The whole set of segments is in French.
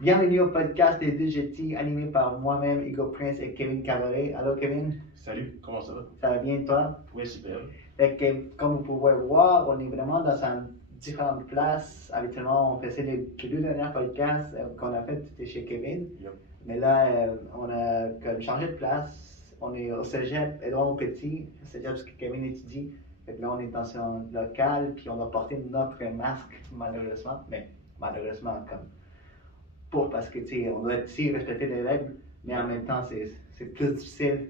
Bienvenue au podcast des deux jetis animé par moi-même, Hugo Prince et Kevin Cabaret. Allô Kevin? Salut, comment ça va? Ça va bien toi? Oui, super. Fait que, comme vous pouvez voir, on est vraiment dans une différente place. Habituellement, on faisait les deux derniers podcasts qu'on a fait, c'était chez Kevin. Yep. Mais là, on a comme changé de place. On est au cégep Édouard-Montpetit, cégep que Kevin étudie. Fait que là, on est dans un local, puis on a porté notre masque, malheureusement. Mais malheureusement, comme pour parce que, tu sais, on doit aussi respecter les règles, mais en même temps, c'est plus difficile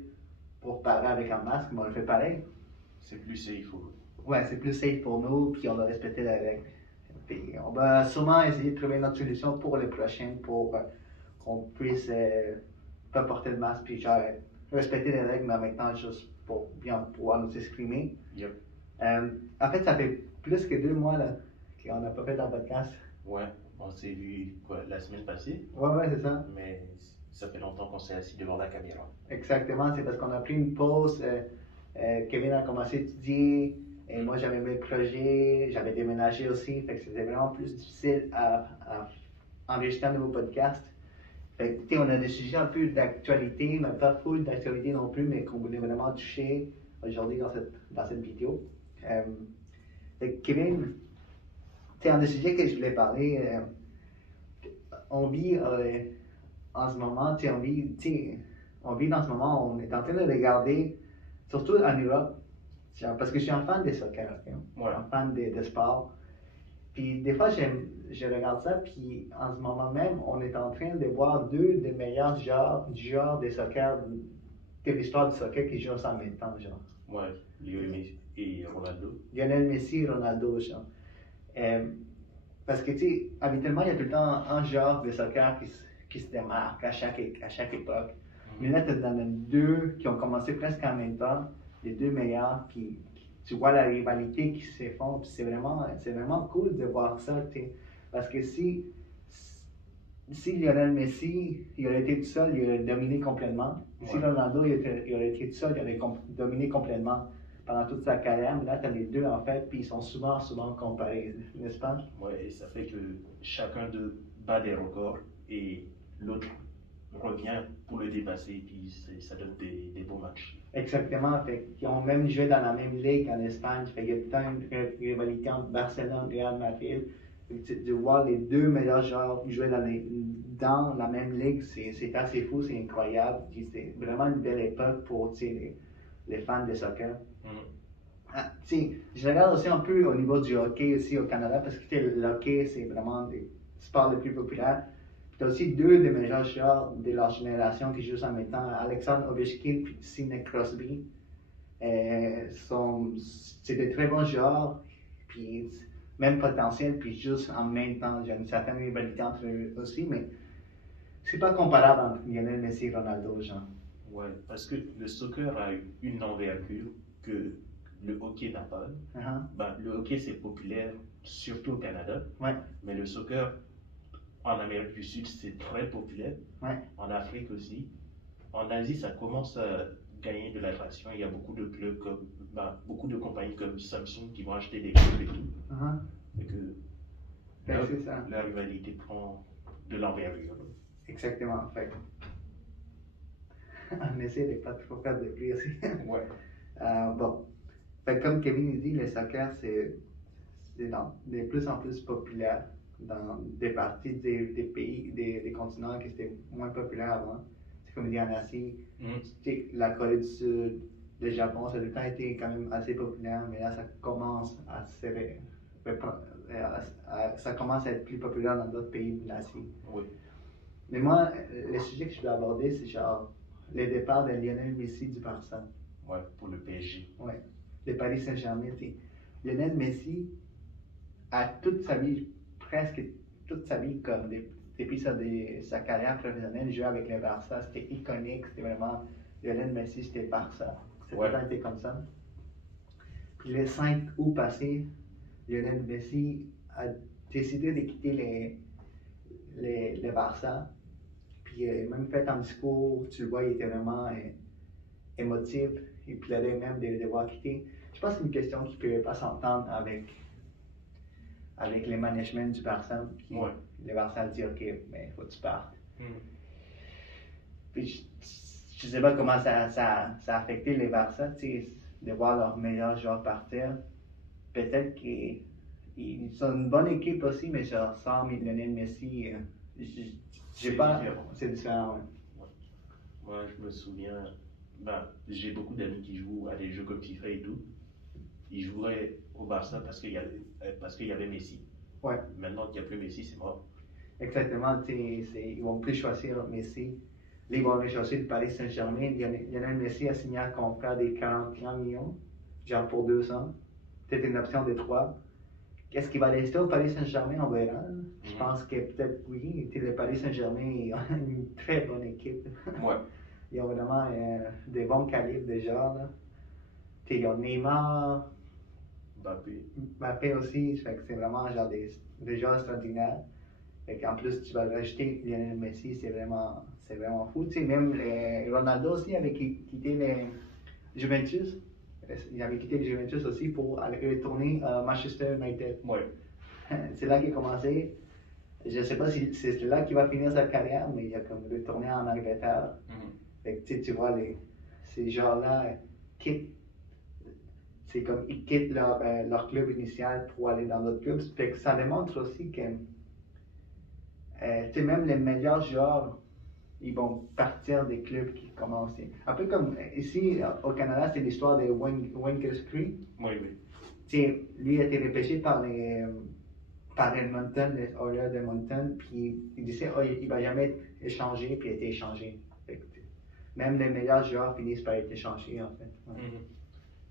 pour parler avec un masque, mais on le fait pareil. C'est plus safe. Ouais, c'est plus safe pour nous, puis on doit respecter les règles. Puis on va sûrement essayer de trouver une autre solution pour le prochain, pour qu'on puisse pas porter le masque, puis genre respecter les règles, mais en même temps, juste pour bien pouvoir nous exprimer. Yep. En fait, ça fait plus que 2 mois là, qu'on n'a pas fait un podcast. Ouais, on s'est vu quoi, la semaine passée, Ouais, c'est ça. mais ça fait longtemps qu'on s'est assis devant la caméra. Exactement, c'est parce qu'on a pris une pause. Kevin a commencé à étudier, et moi j'avais mes projets, j'avais déménagé aussi, fait que c'était vraiment plus difficile à enregistrer un nouveau podcast. Fait que, tu sais, on a des sujets un peu d'actualité, mais pas full d'actualité non plus, mais qu'on voulait vraiment toucher aujourd'hui dans cette vidéo. Fait que Kevin, tu sais, un des sujets que je voulais parler, on vit en ce moment, tu sais, on vit dans ce moment, on est en train de regarder, surtout en Europe, parce que je suis un fan de soccer, okay? Ouais. Un fan de sport. Puis des fois, je regarde ça, puis en ce moment même, on est en train de voir deux des meilleurs joueurs de soccer de l'histoire du soccer qui jouent en même temps, genre. Ouais, Lionel Messi et Ronaldo. Lionel Messi et Ronaldo, genre. Parce que, tu sais, habituellement, il y a tout le temps un joueur de soccer qui se démarque à chaque époque. Mais là, tu en as deux qui ont commencé presque en même temps, les deux meilleurs, puis tu vois la rivalité qui se font, puis c'est vraiment cool de voir ça, tu sais. Parce que si Lionel Messi, il aurait été tout seul, il aurait dominé complètement. Si Ouais. Ronaldo, il aurait été tout seul, il aurait dominé complètement pendant toute sa carrière. Mais là, tu as les deux, en fait, puis ils sont souvent comparés, n'est-ce pas? Ouais, et ça fait que chacun d'eux bat des records et l'autre revient pour le dépasser, puis ça donne des beaux matchs. Exactement. Fait qu'ils ont même joué dans la même ligue en Espagne. Fait qu'il y a tout le temps une rivalité entre Barcelone et Real Madrid. De voir les deux meilleurs joueurs jouer dans la même ligue, c'est assez fou, c'est incroyable. C'est vraiment une belle époque pour les fans de soccer. Ah, je regarde aussi un peu au niveau du hockey ici au Canada parce que le hockey, c'est vraiment des sports les plus populaires. Tu as aussi deux des meilleurs joueurs de leur génération qui jouent en même temps, Alexandre Ovechkin et Sidney Crosby. C'est des très bons joueurs, puis même potentiel, puis juste en même temps. Il y a une certaine rivalité entre eux aussi, mais c'est pas comparable entre Lionel Messi et Ronaldo, genre. Ouais, parce que le soccer a une envergure que le hockey n'a pas. Ben, le hockey, c'est populaire, surtout au Canada. Ouais. Mais le soccer, en Amérique du Sud, c'est très populaire. Ouais. En Afrique aussi. En Asie, ça commence à gagner de l'attraction. Il y a beaucoup de clubs beaucoup de compagnies comme Samsung qui vont acheter des clubs et tout. Et que C'est ça. la rivalité prend de l'envergure. Exactement. Fait on essaie de pas trop faire de bruit aussi. Ouais. Bon. Fait comme Kevin dit, le soccer, c'est de plus en plus populaire dans des parties des pays, des continents qui étaient moins populaires avant. C'est comme il dit en Asie, la Corée du Sud, le Japon, ça a tout le temps été quand même assez populaire, mais là, ça commence ça commence à être plus populaire dans d'autres pays de l'Asie. Oui. Mais moi, le sujet que je veux aborder, c'est genre le départ de Lionel Messi du Barça. Ouais, pour le PSG. Ouais, le Paris Saint-Germain. Lionel Messi a presque toute sa vie, comme depuis sa carrière professionnelle, jouer avec le Barça, c'était iconique, c'était vraiment Lionel Messi, c'était Barça. C'était tout le temps été comme ça. Puis le 5 août passé, Lionel Messi a décidé de quitter le Barça. Puis il a même fait un discours, tu le vois, il était vraiment émotif. Il plairait même de devoir quitter. Je pense que c'est une question qui ne peut pas s'entendre avec le management du Barça. Ouais. le Barça a dit ok, mais il faut que tu partes. Puis je sais pas comment ça a affecté les Barça, de voir leurs meilleurs joueurs partir. Peut-être qu'ils sont une bonne équipe aussi, mais genre sans Lionel Messi, j'ai pas. C'est différent, ouais. Moi, je me souviens, j'ai beaucoup d'amis qui jouent à des jeux comme FIFA et tout. Ils joueraient au Barça parce qu'il y avait Messi. Ouais. Maintenant qu'il n'y a plus Messi, c'est mort. Exactement, ils vont plus choisir Messi. Là, ils vont aller chercher le Paris Saint-Germain. Lionel Messi a signé un contrat de 41 millions, genre pour 2 ans. Peut-être une option de 3. Est-ce qu'il va rester au Paris Saint-Germain? On verra. Je pense que peut-être oui. Le Paris Saint-Germain a une très bonne équipe. Ouais. Ils ont vraiment des bons calibres déjà. Là. Ils ont Neymar, Mbappé aussi. Fait que c'est vraiment genre des joueurs extraordinaires. Et qu'en plus, tu vas rajouter Lionel Messi, c'est vraiment fou. Tu sais, même Ronaldo aussi avait quitté les Juventus. Il avait quitté les Juventus aussi pour aller retourner à Manchester United. Ouais. C'est là qu'il a commencé. Je ne sais pas si c'est là qu'il va finir sa carrière, mais il a comme retourné en Angleterre. Fait que, tu vois, ces gens-là quittent. C'est comme ils quittent leur club initial pour aller dans d'autres clubs. Fait que ça démontre aussi que même les meilleurs joueurs, ils vont partir des clubs qui commencent. Un peu comme ici au Canada, c'est l'histoire de Wayne Gretzky. Oui. Lui a été repêché par Edmonton, les Oilers d'Edmonton, puis il disait il ne va jamais être échangé, puis il a été échangé. Même les meilleurs joueurs finissent par être échangés, en fait. Ouais.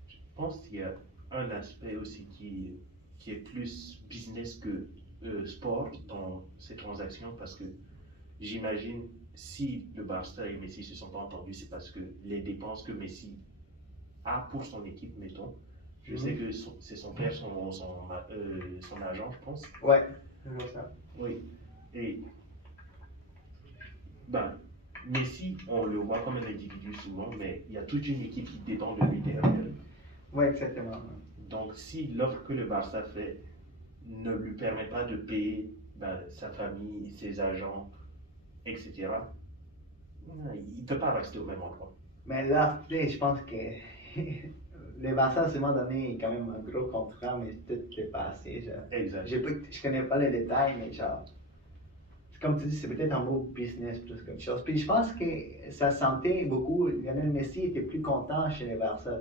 Je pense qu'il y a un aspect aussi qui est plus business que sport dans ces transactions, parce que j'imagine si le Barça et Messi ne se sont pas entendus, c'est parce que les dépenses que Messi a pour son équipe, mettons, je sais que c'est son père, son agent, je pense. Ouais, je vois ça. Oui. Et Messi, on le voit comme un individu souvent, mais il y a toute une équipe qui dépend de lui derrière. Oui, exactement. Donc, si l'offre que le Barça fait ne lui permet pas de payer sa famille, ses agents, etc., il ne peut pas rester au même endroit. Mais là, je pense que le Barça s'est donné quand même un gros contrat, mais tout est passé. Exact. Je connais pas les détails, mais genre, comme tu dis, c'est peut-être un beau business plus qu'autre chose. Puis je pense que ça sentait beaucoup. Lionel Messi était plus content chez les Barça.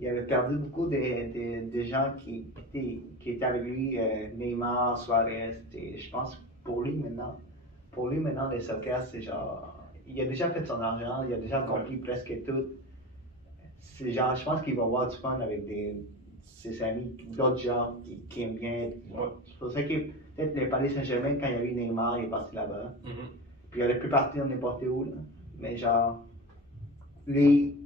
Il avait perdu beaucoup de gens qui étaient avec lui, Neymar, Suarez. Je pense pour lui maintenant, le soccer, c'est genre. Il a déjà fait son argent, il a déjà accompli presque tout. C'est genre, je pense qu'il va avoir du fun avec ses amis, d'autres gens qui aiment bien. C'est pour ça que peut-être le Paris Saint-Germain, quand il y a eu Neymar, il est parti là-bas. Puis il aurait pu partir n'importe où. Là. Mais genre, lui,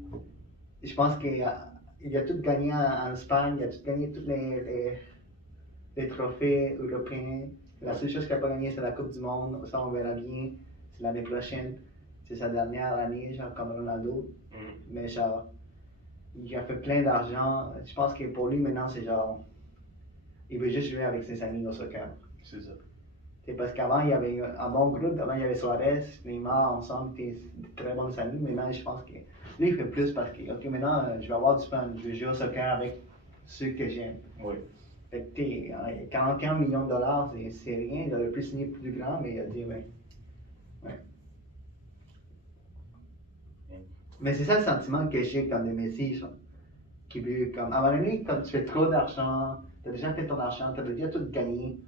je pense qu'il a tout gagné en Espagne, il a tout gagné tous les trophées européens. La seule chose qu'il n'a pas gagné, c'est la Coupe du Monde. Ça, on verra bien. C'est l'année prochaine. C'est sa dernière année, genre comme Ronaldo. Mais genre, il a fait plein d'argent. Je pense que pour lui, maintenant, c'est genre, il veut juste jouer avec ses amis au soccer. C'est ça. C'est parce qu'avant, il y avait un bon groupe. Avant, il y avait Suarez, Neymar, ensemble, des très bons amis. Maintenant, je pense que lui, il fait plus parce que, ok, maintenant, je vais avoir du fun. Je vais jouer au soccer avec ceux que j'aime. Oui. Fait que 41 millions de dollars, c'est rien. Il aurait pu signer plus grand, mais il a dit, ouais. Mais c'est ça le sentiment que j'ai comme des Messi, qui veut comme. À un moment donné, comme tu fais trop d'argent, tu as déjà fait ton argent, tu as déjà tout gagné.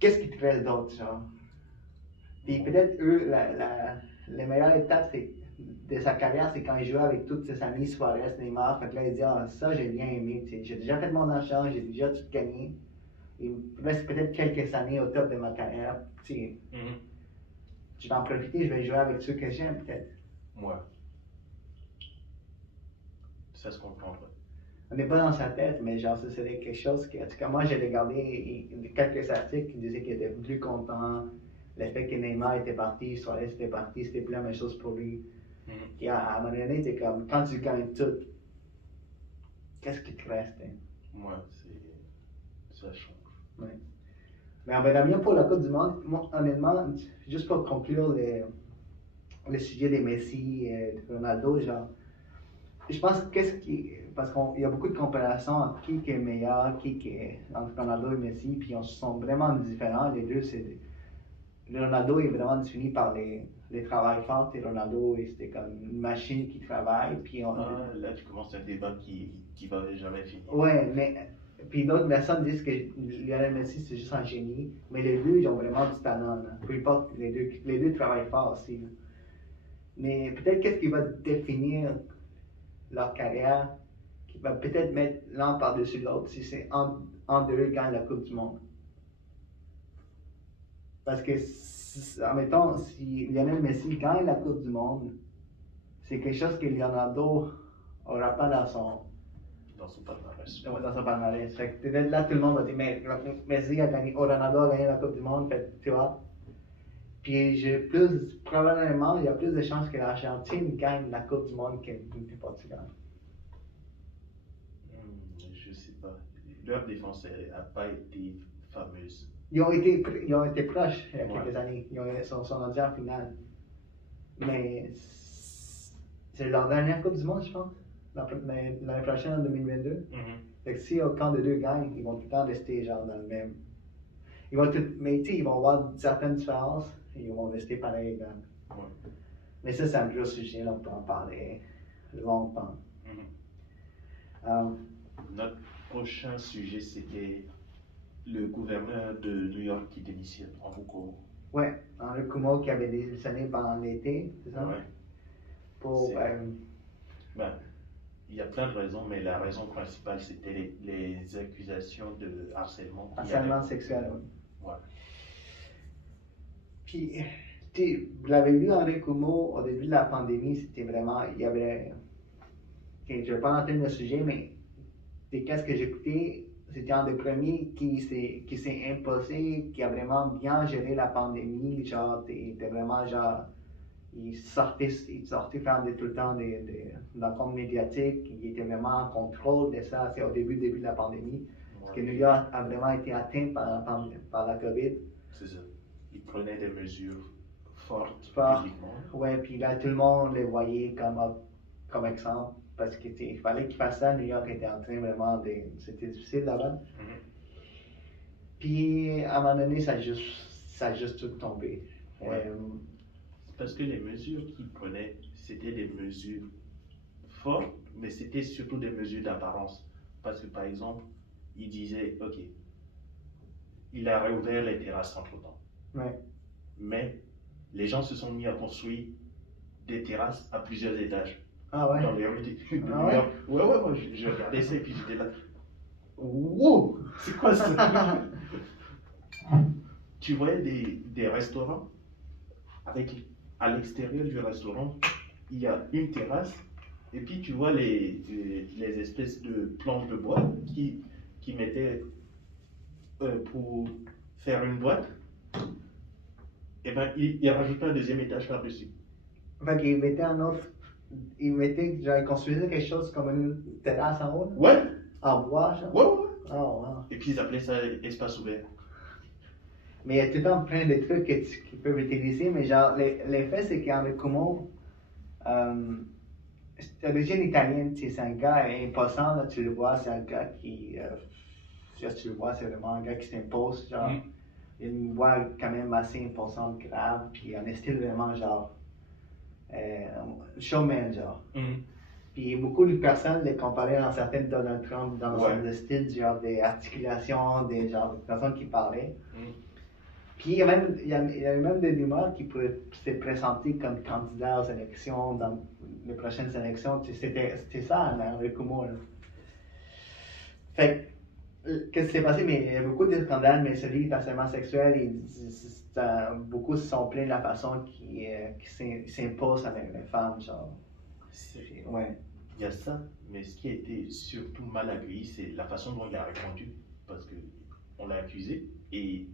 Qu'est-ce qui te reste d'autre, genre? Puis peut-être eux, la meilleure étape de sa carrière, c'est quand il jouait avec tous ses amis, Suarez, Neymar. Fait que là, il dit, ça, j'ai bien aimé. J'ai déjà fait mon argent, j'ai déjà tout gagné. Il me reste peut-être quelques années au top de ma carrière. Je vais en profiter, je vais jouer avec ceux que j'aime, peut-être. Ouais. Ça se comprend. On n'est pas dans sa tête, mais genre, ça serait quelque chose que. En tout cas, moi, j'ai regardé quelques articles qui disaient qu'il était plus content. Le fait que Neymar était parti, Suarez était parti, c'était plus la même chose pour lui. Et à un moment donné, c'est comme, quand tu gagnes tout, qu'est-ce qui te reste? Ouais, ça change. Ouais. Mais on verra bien pour la Coupe du Monde. Moi, honnêtement, juste pour conclure le sujet des Messi et de Ronaldo, genre, je pense parce qu'il y a beaucoup de comparaisons entre qui est meilleur, qui est entre Ronaldo et Messi, puis ils sont vraiment différents. Les deux, Ronaldo est vraiment défini par les travails forts, et Ronaldo, c'était comme une machine qui travaille, puis Là, tu commences un débat qui va jamais finir. Ouais, mais puis d'autres personnes disent que Lionel Messi c'est juste un génie, mais les deux ils ont vraiment du talent. Là. Peu importe, les deux travaillent fort aussi. Là. Mais peut-être qu'est-ce qui va définir leur carrière, qui va peut-être mettre l'un par-dessus l'autre si c'est en deux gagnent la Coupe du Monde. Parce que, admettons, si Lionel Messi gagne la Coupe du Monde, c'est quelque chose que Leonardo n'aura pas dans son palmarès. Dans son palmarès. Fait que peut-être là, tout le monde va dire, mais Messi a gagné, Ronaldo a gagné la Coupe du Monde, fait, tu vois. Puis probablement, il y a plus de chances que l'Argentine gagne la Coupe du Monde que le Portugal. Je sais pas. Leur défense n'a pas été fameuse. Ils ont été proches il y a quelques années. Ils sont rendus en finale. Mais c'est leur dernière Coupe du Monde, je pense. L'année prochaine, en 2022. Fait que si aucun des deux gagne, ils vont tout le temps rester genre dans le même. Mais tu sais, ils vont avoir certaines différences et ils vont rester pareil. Ouais. Mais ça, c'est un gros sujet, là, on peut en parler longtemps. Notre prochain sujet, c'était le gouverneur de New York qui démissionne, Andrew Cuomo. Ouais, Andrew Cuomo qui avait démissionné pendant l'été, c'est ça? Ouais. Il y a plein de raisons, mais la raison principale, c'était les accusations de harcèlement. Harcèlement sexuel, oui. Ouais. Puis, vous l'avez vu, Andrew Cuomo, au début de la pandémie, c'était vraiment, il y avait, je ne vais pas entrer dans le sujet, mais qu'est-ce que j'écoutais, c'était un des premiers qui s'est imposé, qui a vraiment bien géré la pandémie, genre, était vraiment, genre, il sortait faire tout le temps dans le compte médiatique, il était vraiment en contrôle de ça, c'est au début de la pandémie, parce que New York a vraiment été atteint par la COVID. C'est ça. Il prenait des mesures fortes publiquement. Ouais, puis là, tout le monde les voyait comme exemple, parce qu'il fallait qu'il fasse ça, New York était en train vraiment c'était difficile là-bas. Puis, à un moment donné, ça a juste tout tombé. Ouais. Parce que les mesures qu'il prenait, c'était des mesures fortes, mais c'était surtout des mesures d'apparence. Parce que par exemple, il disait, OK, il a réouvert les terrasses entre-temps. Ouais. Mais les gens se sont mis à construire des terrasses à plusieurs étages. Ah ouais? Dans les rues de New York. Ouais, moi je regardais ça et puis j'étais là. Wow! C'est quoi ça? Tu voyais des restaurants avec, à l'extérieur du restaurant, il y a une terrasse et puis tu vois les espèces de planches de bois qui mettaient pour faire une boîte. Et ben il rajoutait un deuxième étage par-dessus. Fait qu'il mettait genre, il construisait quelque chose comme une terrasse en haut? Ouais! En bois, genre? Ouais. Oh, wow. Et puis ils appelaient ça espace ouvert. Mais il y a tout le temps plein de trucs qui peuvent utiliser, mais genre, l'effet, c'est qu'Andrew Cuomo, c'est d'origine italienne, c'est un gars imposant, là, tu le vois, c'est un gars qui, tu le vois, c'est vraiment un gars qui s'impose, genre, il a une voix quand même assez imposante, grave, puis un style vraiment, genre, showman, genre. Puis beaucoup de personnes les comparaient dans certaines Donald Trump, dans le style, genre, des articulations, des personnes qui parlaient. Puis il y a même des rumeurs qui pourraient se présenter comme candidat aux élections, dans les prochaines élections. C'était ça, Andrew Cuomo. Fait qu'est-ce qui s'est passé? Mais il y a beaucoup de scandales, mais celui d'harcèlement sexuel, beaucoup se sont plaints de la façon qu'il s'impose avec les femmes. Genre. Ouais. Il y a ça, mais ce qui a été surtout mal accueilli, c'est la façon dont il a répondu. Parce qu'on l'a accusé et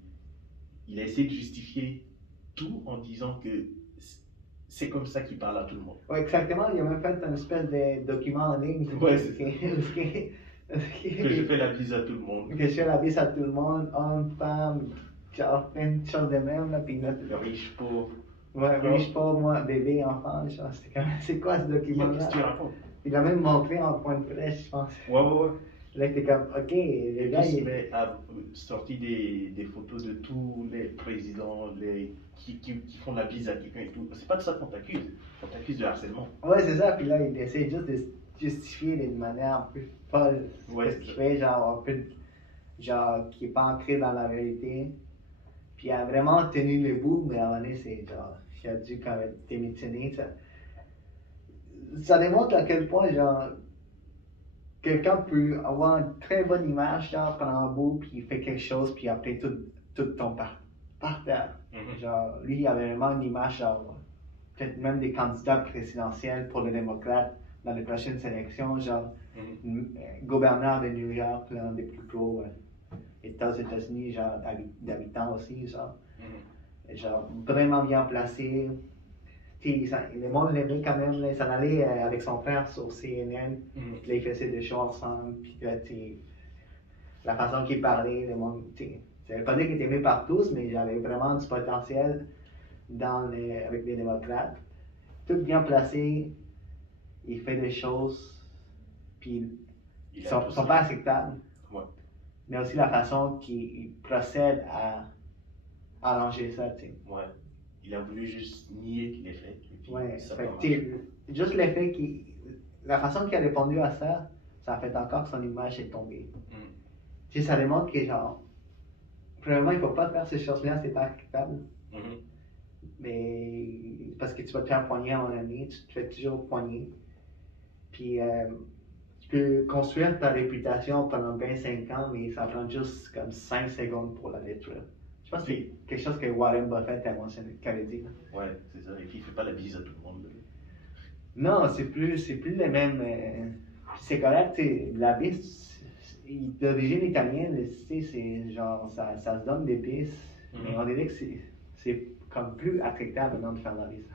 il a essayé de justifier tout en disant que c'est comme ça qu'il parle à tout le monde. Oui, exactement. Il a même fait une espèce de document en ligne. Ouais, Que je fais la bise à tout le monde. Que je fais la bise à tout le monde, homme, femme, genre plein de choses de même, là, puis là, Riche, pauvre. ouais, riche, pauvre, moi, bébé, enfant, genre, c'était comme, c'est quoi ce Qu'est-ce document-là? que tu racontes? Il a même montré en point de presse, je pense. Ouais. Là, t'es comme, ok, le Et gars, puis, il mais a sorti des photos de tous les présidents qui font la bise à quelqu'un et tout. C'est pas de ça qu'on t'accuse. On t'accuse de harcèlement. ouais, c'est ça, puis là, il essaie juste de justifier d'une manière un peu folle Ouais, ce qu'il fait, genre, un peu, genre, qui est pas ancré dans la réalité. Puis il a vraiment tenu le bout, mais à un moment donné, c'est genre, il a dû quand même démissionner. Ça démontre à quel point, genre, quelqu'un peut avoir une très bonne image, genre, pendant un bout, puis il fait quelque chose, puis après, tout tombe par terre. Mhm. Genre, lui, il avait vraiment une image, genre, peut-être même des candidats présidentiels pour les démocrates dans les prochaines élections, genre, gouverneur de New York, l'un des plus gros États aux États-Unis, genre, d'habitants aussi, genre. Genre, vraiment bien placé. Le monde l'aimait quand même, là, il s'en allait avec son frère sur CNN, puis là, ils faisaient des shows ensemble, puis là, la façon qu'il parlait, le monde, ça veut pas dire qu'il était aimé par tous, mais il avait vraiment du potentiel avec les démocrates. Tout bien placé, il fait des choses, puis ils sont pas acceptables. Ouais. Mais aussi la façon qu'il procède à arranger ça, tu sais. Ouais. Il a voulu juste nier qu'il est fait. Et puis Ouais, ça fait pas que, juste le fait la façon qu'il a répondu à ça, ça fait encore que son image est tombée. Tu sais, ça démontre que, genre, premièrement, il faut pas faire ces choses-là, c'est pas acceptable. Mais parce que tu vas te faire poigner en année, tu te fais toujours poigner. Puis tu peux construire ta réputation pendant 25 ans, mais ça prend juste comme 5 secondes pour la détruire. Je pense que c'est quelque chose que Warren Buffett a mentionné, qu'avait dit. Ouais, c'est ça. Et puis il fait pas la bise à tout le monde. Non, c'est plus le même. C'est correct, tu sais, la bise, d'origine italienne, tu sais, c'est genre, ça se donne des bises, mais on dirait que c'est comme plus acceptable maintenant de faire la bise.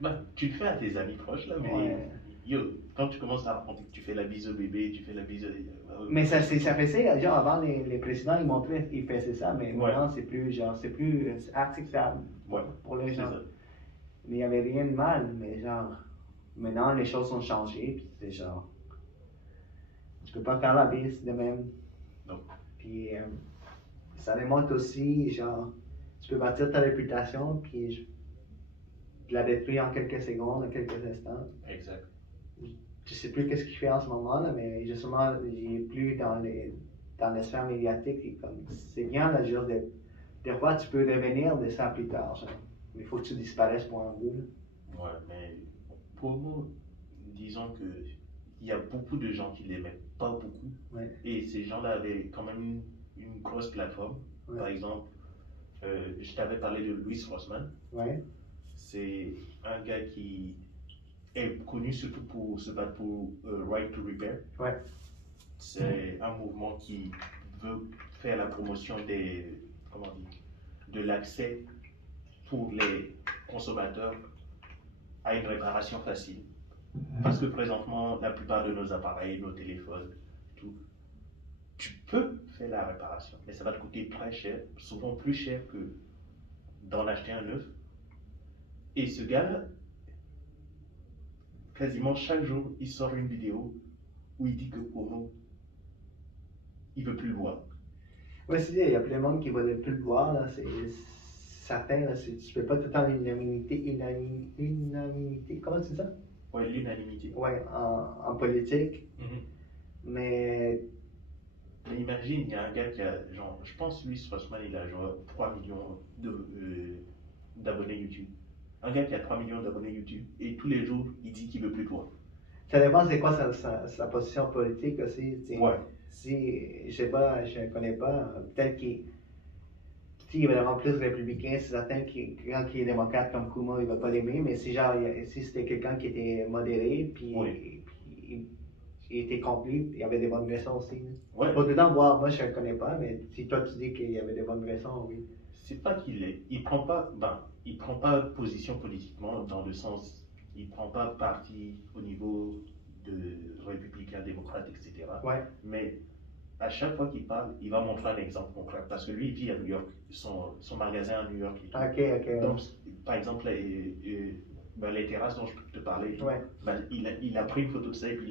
Bah, tu le fais à tes amis proches, là, mais yo, quand tu commences à raconter que tu fais la bise au bébé, tu fais la bise mais ça fait ça, genre avant les présidents, ils faisaient ça, mais maintenant c'est plus, genre, c'est plus acceptable pour les gens. Mais il n'y avait rien de mal, mais genre, maintenant les choses ont changé, puis c'est genre, tu peux pas faire la bise de même. Non. Puis ça démontre aussi, genre, tu peux bâtir ta réputation, puis la détruire en quelques secondes, en quelques instants. Exact. Je sais plus qu'est-ce qu'il fait en ce moment, là, mais justement, il est plus dans les sphères médiatiques. C'est bien, là, genre, des fois, tu peux revenir de ça plus tard, genre. Mais il faut que tu disparaisses pour un bout. Ouais, mais pour moi, disons que il y a beaucoup de gens qui l'aimaient pas beaucoup. Ouais. Et ces gens-là avaient quand même une grosse plateforme. Ouais. Par exemple, je t'avais parlé de Louis Rossmann. Ouais. C'est un gars qui est connu surtout pour se battre pour Right to Repair. Ouais. C'est un mouvement qui veut faire la promotion de l'accès pour les consommateurs à une réparation facile. Parce que présentement, la plupart de nos appareils, nos téléphones, tout, tu peux faire la réparation, mais ça va te coûter très cher, souvent plus cher que d'en acheter un neuf. Et ce gars-là, quasiment chaque jour, il sort une vidéo où il dit que pour nous, il ne veut plus le voir. Ouais, c'est il y a plein de monde qui ne veulent plus le voir, là, c'est certain, là, tu ne peux pas tout le temps l'unanimité, comment tu dis ça? Ouais, l'unanimité. Ouais, en politique, mais imagine, il y a un gars qui a, genre, je pense Louis Rossmann, il a genre 3 millions d'abonnés YouTube. Un gars qui a 3 millions d'abonnés YouTube et tous les jours, il dit qu'il ne veut plus de toi. Ça dépend c'est quoi sa position politique aussi. Ouais. Si, je sais pas, je ne connais pas, peut-être qu'il est vraiment plus républicain, c'est certain que quand il est démocrate comme Kuma, il ne va pas l'aimer, mais si c'était quelqu'un qui était modéré, puis il était complet, il y avait des bonnes raisons aussi. Ouais. Faut tout le temps voir, moi je ne connais pas, mais si toi tu dis qu'il y avait des bonnes raisons, oui. C'est pas qu'il est, il prend pas position politiquement dans le sens, il prend pas parti au niveau républicains, démocrates, etc. Ouais. Mais à chaque fois qu'il parle, il va montrer un exemple concret. Parce que lui, il vit à New York. Son magasin à New York. Et tout. Ok. Donc, par exemple, ben, les terrasses dont je te parlais, Ouais. ben, il a pris une photo de ça et puis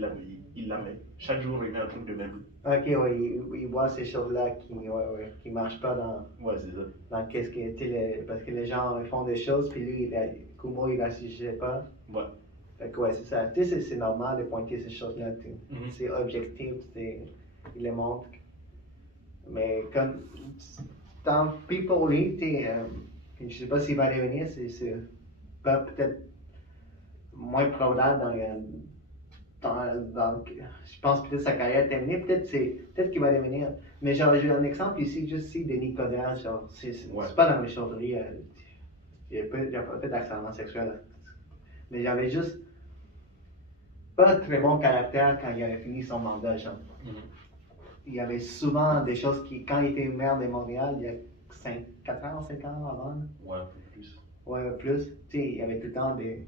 il la met. Chaque jour, il met un truc de même. Ok, ouais, il voit ces choses-là qui marchent pas Ouais, c'est ça. dans qu'est-ce que, tu sais, parce que les gens font des choses, puis lui, Kumo, il réagissait pas. Ouais. Fait que ouais, c'est ça. Tu sais, c'est normal de pointer ces choses-là. Mhm. C'est objectif, il les montre. Mais comme dans People League, je sais pas s'il va revenir, c'est pas peut-être moins probable je pense peut-être sa carrière est terminée, peut-être qu'il va revenir. Mais genre, j'ai un exemple ici, juste ici, de Nicolas, genre, c'est pas la même chose. Lui, il a pas fait d'accident sexuel. Mais j'avais juste pas très bon caractère quand il avait fini son mandat, genre. Il y avait souvent des choses quand il était maire de Montréal, il y a 4 ans, 5 ans avant. Ouais, un peu plus. Ouais, plus. Tu sais, il y avait tout le temps des.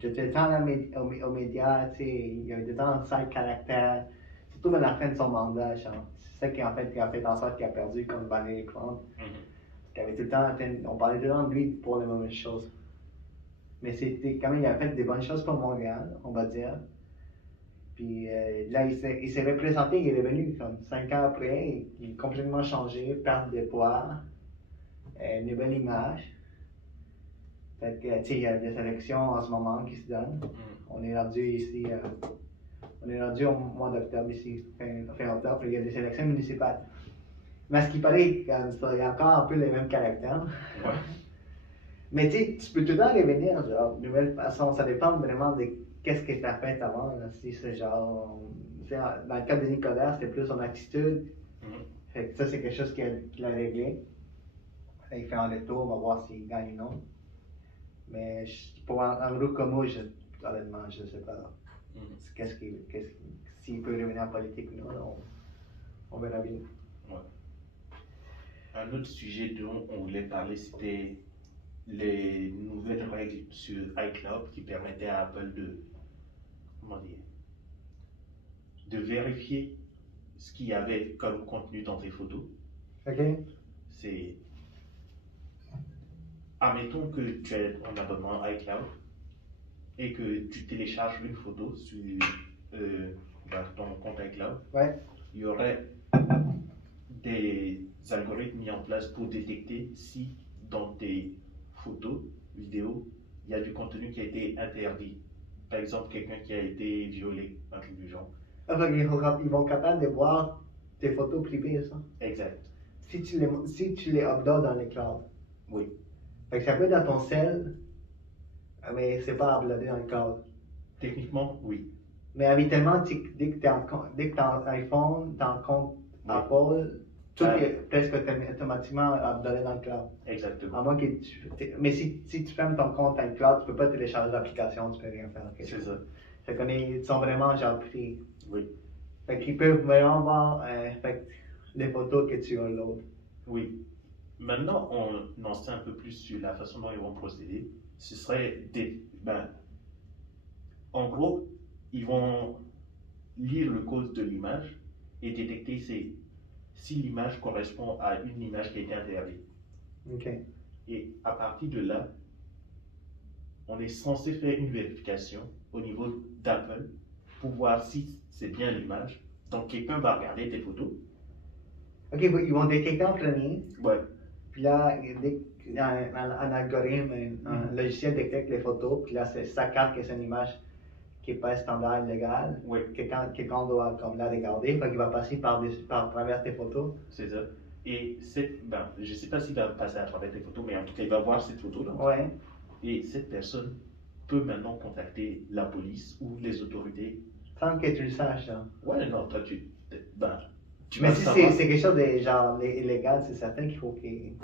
Il était tout le temps aux médias, tu sais, il y avait tout le temps un sale caractère. Surtout à la fin de son mandat, genre. C'est ça qui a fait en sorte qu'il a perdu comme Valérie Plante. Il avait tout le temps, on parlait tout le temps de lui pour les mauvaises choses. Mais c'était quand même, il a fait des bonnes choses pour Montréal, on va dire. Puis là, il s'est représenté, il est revenu comme 5 ans après, il a complètement changé, perte de poids, une nouvelle image. Fait que, tu sais, il y a des élections en ce moment qui se donnent. On est rendu ici, on est rendu au mois d'octobre ici, fin octobre, il y a des élections municipales. Mais à ce qui paraît, comme ça, il y a encore un peu les mêmes caractères. Ouais. Mais tu sais, tu peux tout le temps revenir, genre, de nouvelle façon, ça dépend vraiment de qu'est-ce que tu as fait avant. Là. Si c'est genre, dans le cas de Nicolas, c'était plus son attitude. Fait que ça, c'est quelque chose qu'il a réglé. Là, il fait un retour, on va voir s'il gagne ou non. Mais pour Andrew Como, honnêtement, je ne sais pas. S'il peut revenir en politique ou non, on verra bien. Ouais. Un autre sujet dont on voulait parler, c'était les nouvelles règles sur iCloud qui permettaient à Apple de vérifier ce qu'il y avait comme contenu dans tes photos. Ok. C'est, admettons que tu es en abonnement iCloud et que tu télécharges une photo sur ton compte iCloud. Ouais. Il y aurait des algorithmes mis en place pour détecter si dans tes photos, vidéos, il y a du contenu qui a été interdit. Par exemple, quelqu'un qui a été violé, un truc du genre. Enfin, ils vont être capables de voir tes photos privées, ça. Exact. Si tu les uploads dans les clouds. Oui. Fait que ça peut être dans ton cell, mais c'est pas uploadé dans le cloud. Techniquement, oui. Mais habituellement, dès que tu as un iPhone, tu as un compte Apple, tout est presque automatiquement uploadé dans le cloud. Exactement. À moins que mais si tu fermes ton compte iCloud, tu peux pas télécharger l'application, tu peux rien faire. C'est ça. Fait qu'on ils sont vraiment genre pris. Oui. Fait qu'ils peuvent vraiment voir les photos que tu uploads. Oui. Maintenant, on en sait un peu plus sur la façon dont ils vont procéder. Ce serait en gros, ils vont lire le code de l'image et détecter si l'image correspond à une image qui a été interdite. Ok. Et à partir de là, on est censé faire une vérification au niveau d'Apple pour voir si c'est bien l'image. Donc quelqu'un va regarder tes photos. Ok, ils vont détecter en premier. Ouais. Puis là, un algorithme, un logiciel détecte les photos. Puis là, ça capte que c'est une image qui n'est pas standard légal. Oui. Quelqu'un doit comme la regarder. Fait qu'il va passer par travers tes photos. C'est ça. Et je ne sais pas s'il va passer à travers tes photos, mais en tout cas, il va voir cette photo-là. Ouais. Et cette personne peut maintenant contacter la police ou les autorités. Sans que tu le saches. Hein. Ouais, non, toi, tu mais vas si savoir. c'est quelque chose de genre illégal, c'est certain qu'il faut qu'il.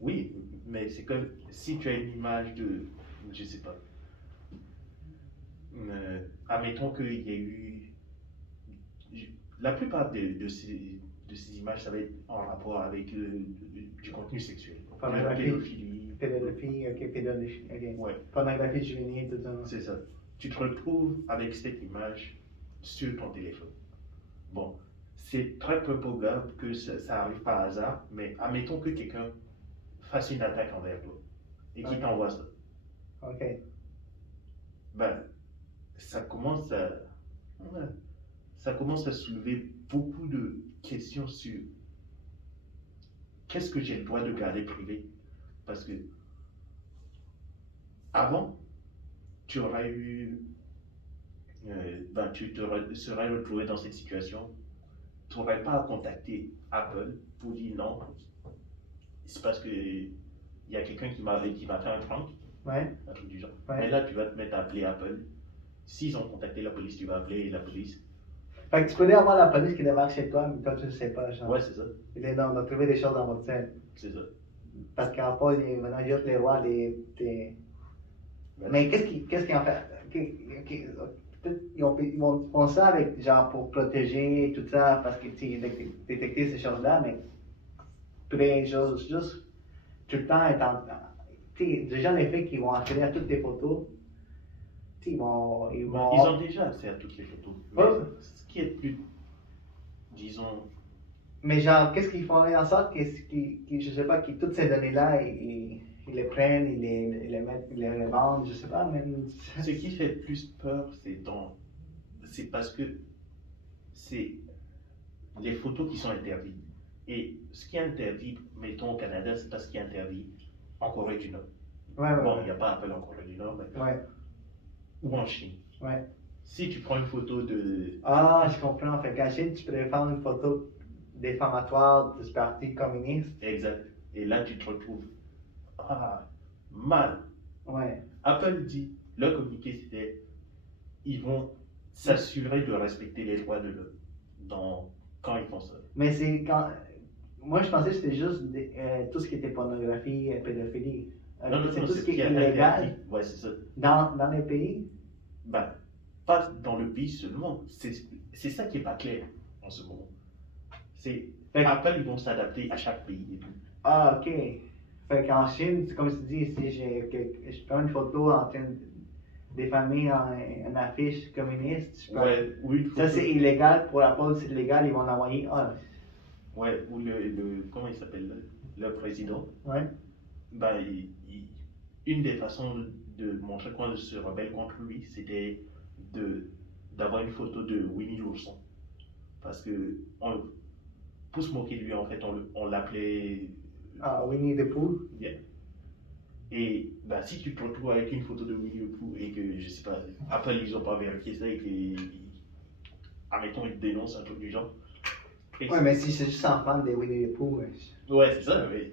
Oui, mais c'est comme si tu as une image de. Je sais pas. Admettons qu'il y a eu. La plupart de ces images, ça va être en rapport avec du contenu sexuel. Pédophilie, ok, pédophilie, ok. Ouais. Pornographie juvénile, tout ça. C'est ça. tu te retrouves avec cette image sur ton téléphone. Bon, c'est très peu probable que ça arrive par hasard, mais admettons que quelqu'un fasse une attaque envers toi et qui t'envoie ça. OK. Ben, ça commence à, ouais, ça commence à soulever beaucoup de questions sur qu'est-ce que j'ai le droit de garder privé. Parce que avant, tu aurais eu, tu te serais retrouvé dans cette situation, tu n'aurais pas à contacter Apple pour dire non, c'est parce que il y a quelqu'un qui m'a fait un prank, Ouais. un truc du genre. Ouais. Mais là, tu vas te mettre à appeler Apple. S'ils ont contacté la police, tu vas appeler la police. Fait que tu pourrais avoir la police qui débarque chez toi, mais toi, tu ne sais pas, genre. Ouais, c'est ça. Il est dans trouver des choses dans votre scène. C'est ça. Parce qu'en Paul, maintenant, il y a les rois des. Mais qu'est-ce qu'ils en fait? Peut-être ils vont font ça avec, genre, pour protéger tout ça, parce que, tu sais, détecter ces choses-là, mais pourrait juste tout le temps être en. Tu sais, déjà, les faits qu'ils vont accéder à toutes tes photos, tu sais, ils vont. Ils ont déjà accès à toutes les photos. Mais Ouais. ce qui est plus, disons, Mais genre, qu'est-ce qu'ils font en sorte que, je sais pas, que toutes ces données-là, ils les prennent, ils les mettent, ils les vendent, je sais pas, même. ce qui fait plus peur, c'est parce que c'est les photos qui sont interdites. Et ce qui est interdit, mettons au Canada, c'est pas ce qui est interdit en Corée du Nord. Ouais, Bon, il n'y a pas Apple en Corée du Nord, mais ouais, ou en Chine. ouais. Si tu prends une photo de... Ah, je comprends. Fait qu'en Chine, tu pourrais faire une photo défamatoire du parti communiste. Exact. Et là, tu te retrouves mal. Ouais. Apple dit, leur communiqué, c'était, ils vont s'assurer de respecter les droits de l'homme quand ils font ça. Mais c'est quand. Moi, je pensais que c'était juste tout ce qui était pornographie, pédophilie. Non, C'est tout c'est ce qui est interdit. illégal Ouais, c'est ça. dans les pays. Ben, pas dans le pays seulement. C'est ça qui est pas clair en ce moment. Fait que- Apple, ils vont s'adapter à chaque pays et tout. Ah, ok. Fait qu'en Chine, c'est comme tu dis, si je prends une photo en train de diffamer une affiche communiste, je peux- Ouais, ou une ça photo- c'est illégal, pour Apple c'est illégal, ils vont l'envoyer. Ah, Ouais, ou comment il s'appelle, le président. ouais. Ben, une des façons de montrer qu'on se rebelle contre lui, c'était d'avoir une photo de Winnie l'ourson. Parce que, pour se moquer de lui, en fait, on l'appelait. Ah, Winnie the Pooh. Yeah. Et ben, si tu te retrouves avec une photo de Winnie the Pooh et que, je sais pas, Apple, ils ont pas vérifié ça et que, admettons, ils te dénoncent un truc du genre. Ouais, mais si c'est juste en fan de Winnie the Pooh. Ouais, c'est ça, oui.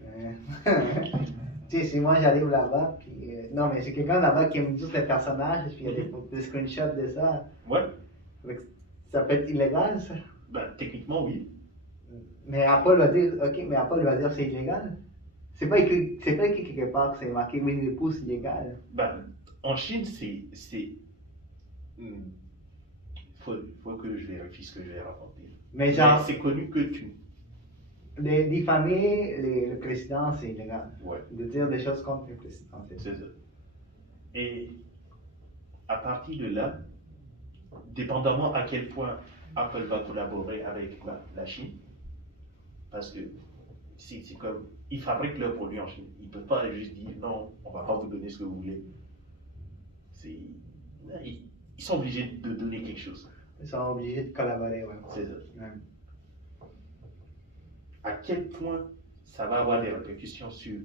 Tu sais, si moi j'arrive là-bas, puis. Non, mais c'est quelqu'un là-bas qui aime juste les personnages, puis il y a des screenshots de ça. Ouais, Fait que ça peut être illégal, ça. ben, techniquement, oui. Mais Apple va dire, ok, mais Apple va dire c'est illégal. C'est pas écrit quelque part que c'est marqué Winnie the Pooh, c'est illégal. Ben, en Chine, faut que je vérifie ce que je vais raconter. Mais genre, Mais c'est connu que tu. diffamer le président, c'est illégal. Ouais, De dire des choses contre le président, c'est c'est ça. Et à partir de là, dépendamment à quel point Apple va collaborer avec la Chine, parce que c'est comme. Ils fabriquent leurs produits en Chine. Ils ne peuvent pas juste dire non, on ne va pas vous donner ce que vous voulez. Ils sont obligés de donner quelque chose. Ils sont obligés de collaborer, ouais. C'est ça. Ouais. À quel point ça va avoir des répercussions sur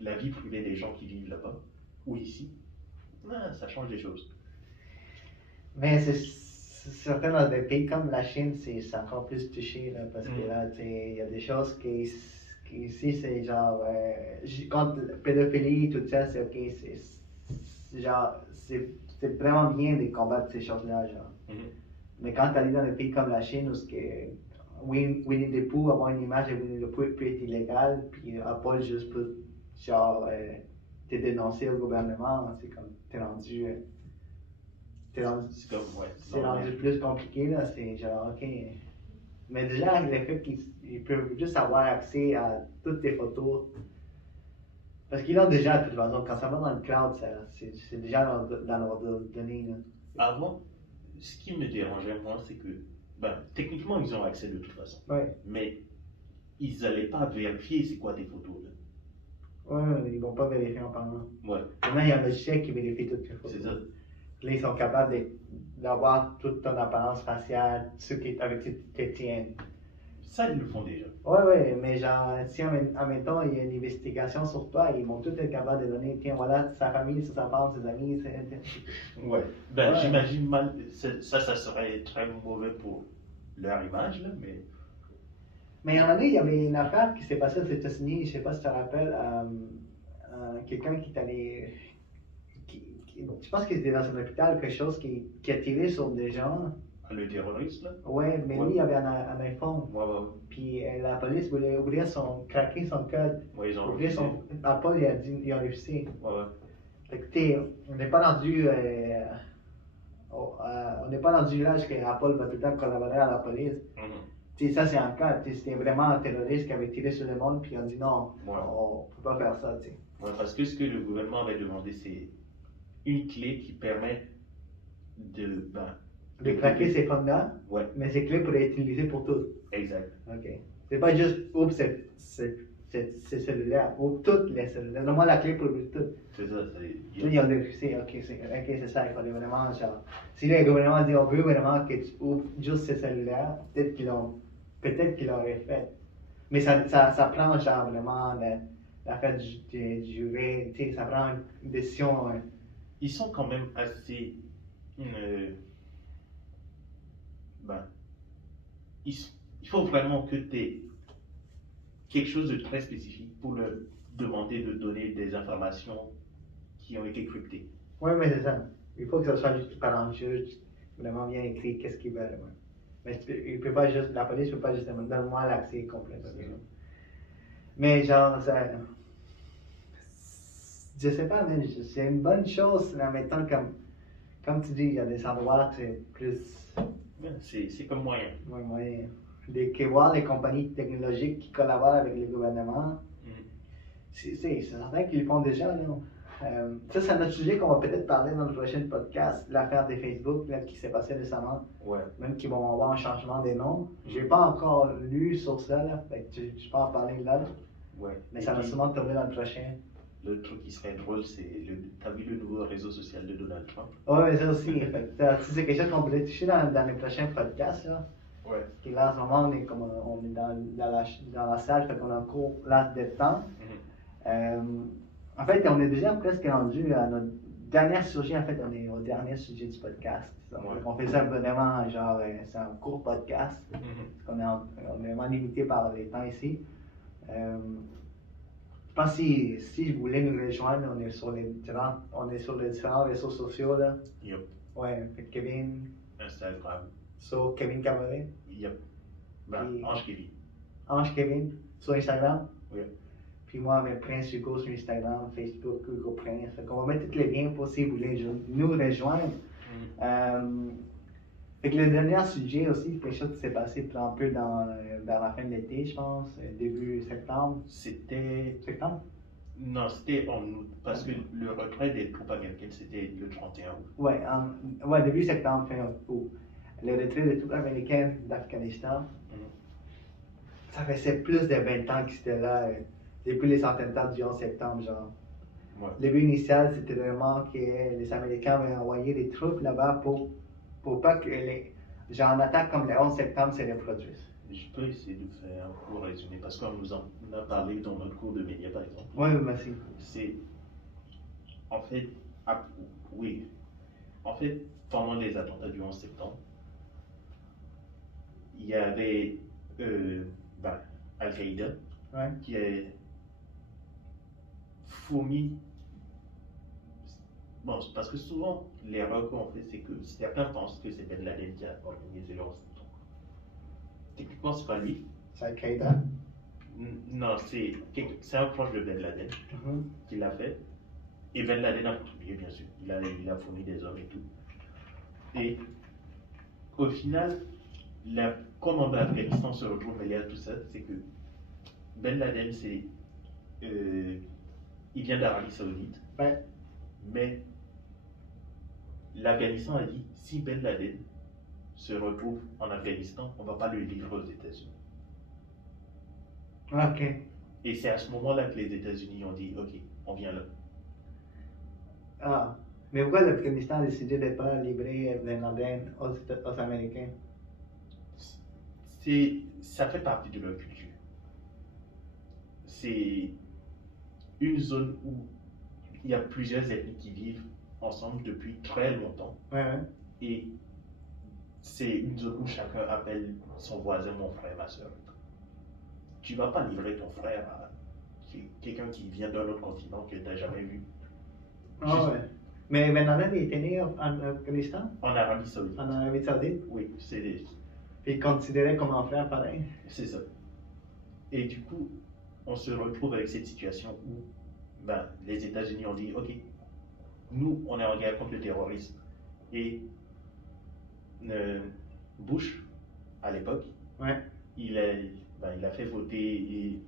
la vie privée des gens qui vivent là-bas ou ici, ça change des choses. Mais c'est certain, dans des pays comme la Chine, c'est encore plus touché, là, parce que là, tu sais, il y a des choses qui ici, c'est genre, contre la pédophilie, tout ça, c'est ok, c'est genre, c'est vraiment bien de combattre ces choses-là, genre. Mais quand tu arrives dans des pays comme la Chine, où Winnie the Pooh, avoir une image de Winnie the Pooh peut être illégal, puis Apple juste peut, genre, te dénoncer au gouvernement, c'est comme, t'es rendu C'est comme, ouais. c'est rendu plus compliqué, là, c'est genre, ok. Mais déjà, le fait qu'ils peuvent juste avoir accès à toutes tes photos, parce qu'ils l'ont déjà de toute façon, quand ça va dans le cloud, c'est déjà dans leurs données, là. Avant, ce qui me dérangeait, moi, c'est que, techniquement, ils ont accès de toute façon. Ouais. Mais ils n'allaient pas vérifier c'est quoi tes photos. Là. Ouais, ils vont pas vérifier en parlant. Ouais. Maintenant, il y a un logiciel qui vérifie toutes tes photos. C'est ça. Là, ils sont capables d'avoir toute ton apparence faciale, avec tes tiennes. Ça, ils le font déjà. Ouais, mais genre, si en même temps, il y a une investigation sur toi, ils vont tous être capables de donner, tiens, voilà, sa famille, sa femme, ses amis, Ouais. Ouais. J'imagine mal, ça serait très mauvais pour leur image, là, mais. Mais à un moment donné, il y avait une affaire qui s'est passée aux États-Unis, je sais pas si tu te rappelles, quelqu'un qui est allé. Je pense qu'il était dans un hôpital ou quelque chose qui a tiré sur des gens. Le terroriste, là? Ouais, mais lui, il avait un iPhone. Ouais. Puis la police voulait craquer son code. Ouais, ils ont Ouvrir refusé. Apple, il a dit, ils ont refusé. Ouais. Fait que, on n'est pas rendu. On n'est pas rendu là que Apple va tout le temps collaborer à la police. Ça, c'est un cas. C'était vraiment un terroriste qui avait tiré sur le monde, puis on dit non, Ouais. on ne peut pas faire ça. Ouais, parce que ce que le gouvernement avait demandé, c'est une clé qui permet de. De craquer ces fonds-là, Ouais, mais ces clés pourraient être utilisées pour tout. exact. OK. C'est pas juste, oups, c'est cellulaire, ou toutes les cellulaires. Donne-moi la clé pour tout. C'est ça. Là, ils ont refusé, ok, c'est ça, il fallait vraiment, genre, si le gouvernement dit, on veut vraiment que tu ouvres juste ces cellulaires, peut-être qu'ils l'auraient fait. Mais ça prend, genre, vraiment, l'affaire du jury, tu sais, ça prend une décision. Ils sont quand même assez. Il faut vraiment que tu aies quelque chose de très spécifique pour leur demander de donner des informations qui ont été cryptées. Oui, mais c'est ça. Il faut que ça soit juste par un juge, vraiment bien écrit, qu'est-ce qu'ils veulent. Ouais. Mais la police ne peut pas juste donner-moi l'accès complet. Mais genre, ça. Je sais pas, mais c'est une bonne chose, là, maintenant, comme tu dis, il y a des endroits, c'est plus. C'est comme moyen. Oui, moyen. Voir les compagnies technologiques qui collaborent avec le gouvernement, c'est certain qu'ils le font déjà. Là. Ça, c'est un autre sujet qu'on va peut-être parler dans le prochain podcast, l'affaire des Facebook là, qui s'est passée récemment. Ouais. Même qu'ils vont avoir un changement des noms. J'ai pas encore lu sur ça, là, fait que je peux en parler là. Ouais. Mais ça va sûrement tomber dans le prochain. Le truc qui serait drôle, c'est t'as vu le nouveau réseau social de Donald Trump? Ouais, mais ça aussi. C'est quelque chose qu'on pourrait toucher dans les prochains podcasts. Là. Ouais. Parce que là, en ce moment, on est dans la salle, fait qu'on a encore là de temps. En fait, on est déjà presque rendu à notre dernier sujet. En fait, on est au dernier sujet du podcast. Donc, on fait ça vraiment, genre, c'est un court podcast. Parce qu'on on est vraiment limité par les temps ici. Je pense que si vous voulez nous rejoindre, on est sur les différents réseaux sociaux. Là. Yep. Ouais, fait Kevin. Instagram. Sur Kevin Cabaret. Yep. Ange Kevin. Ange Kevin sur Instagram. Oui. Puis moi, avec Prince Hugo sur Instagram, Facebook, Hugo Prince. Fait qu'on va mettre tous les liens pour si vous voulez nous rejoindre. Fait que le dernier sujet aussi, quelque chose qui s'est passé un peu vers la fin de l'été, je pense, début septembre. C'était. Septembre? Non, c'était en août, parce que le retrait des troupes américaines, c'était le 31 août. Ouais, début septembre, fin août. Le retrait des troupes américaines d'Afghanistan. Ça faisait plus de 20 ans qu'ils étaient là, depuis les attentats du 11 septembre, genre. Ouais. Le but initial, c'était vraiment que les Américains avaient envoyé des troupes là-bas pour pas que genre une attaque comme le 11 septembre se reproduise. Je peux essayer de faire un court résumé, parce qu'on nous en a parlé dans notre cours de médias, par exemple. Oui, merci. C'est, en fait, oui. En fait, pendant les attentats du 11 septembre, il y avait Al-Qaïda qui a fourni. Bon, parce que souvent, l'erreur qu'on fait, c'est que certains pensent que c'est Ben Laden qui a organisé le 11 septembre. Techniquement, c'est pas lui. C'est Al-Qaïda? Non, c'est un proche de Ben Laden qui l'a fait. Et Ben Laden a contribué, bien sûr. Il a fourni des hommes et tout. Et au final, comment l'Afghanistan se retrouve mêlé à tout ça, c'est que Ben Laden, il vient d'Arabie Saoudite. Ouais. Mais l'Afghanistan a dit si Ben Laden se retrouve en Afghanistan, on ne va pas le livrer aux États-Unis. Ok. Et c'est à ce moment-là que les États-Unis ont dit ok, on vient là. Ah. Mais pourquoi l'Afghanistan a décidé de ne pas livrer Ben Laden aux Américains? Ça fait partie de leur culture. C'est une zone où il y a plusieurs ethnies qui vivent ensemble depuis très longtemps. Ouais, ouais. Et c'est une zone où chacun appelle son voisin mon frère, ma soeur. Tu ne vas pas livrer ton frère à quelqu'un qui vient d'un autre continent que tu n'as jamais vu. Ah ouais. Mais Ben Laden il était né en Afghanistan? En Arabie Saoudite. En Arabie Saoudite? Oui, Puis il considérait comme un frère pareil. c'est ça. Et du coup, on se retrouve avec cette situation où les États-Unis ont dit ok, nous, on est en guerre contre le terrorisme. Et Bush, à l'époque, Ouais. il a fait voter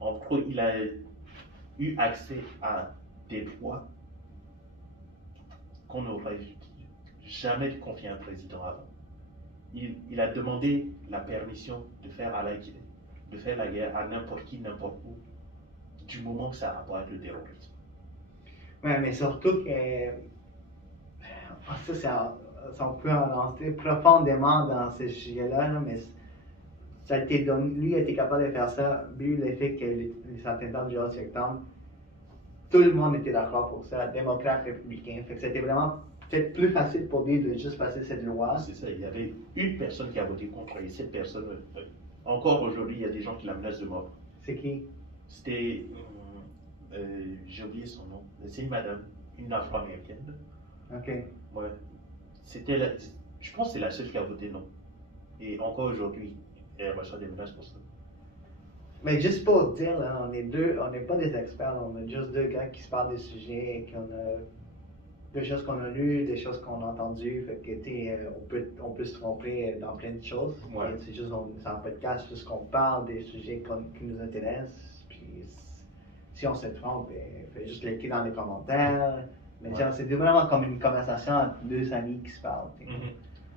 en gros, il a eu accès à des droits qu'on n'aurait jamais confié à un président avant. Il a demandé la permission de faire la guerre à n'importe qui, n'importe où, du moment que ça a rapport avec le terrorisme. Ouais, mais surtout que ça, on peut en rentrer profondément dans ces sujets-là, là, mais ça a été donné, lui a été capable de faire ça, vu le fait que les attentats du 11 septembre, tout le monde était d'accord pour ça, démocrates, républicains. Fait que c'était vraiment peut-être plus facile pour lui de juste passer cette loi. C'est ça, il y avait une personne qui a voté contre et cette personne, encore aujourd'hui, il y a des gens qui la menacent de mort. C'est qui? C'était, j'ai oublié son nom, c'est une madame, une afro-américaine. Ok. Ouais. Je pense que c'est la seule qui a voté non. Et encore aujourd'hui, elle reçoit des menaces pour ça. Mais juste pour dire, là, on n'est pas des experts, on est juste deux gars qui se parlent des sujets, des choses qu'on a lues, des choses qu'on a entendues. Fait que, on peut se tromper dans plein de choses. Ouais. C'est juste, c'est un podcast, juste qu'on parle des sujets qui nous intéressent. Puis si on se trompe, fait juste l'écrire dans les commentaires. Mais Ouais. c'est vraiment comme une conversation entre deux amis qui se parlent.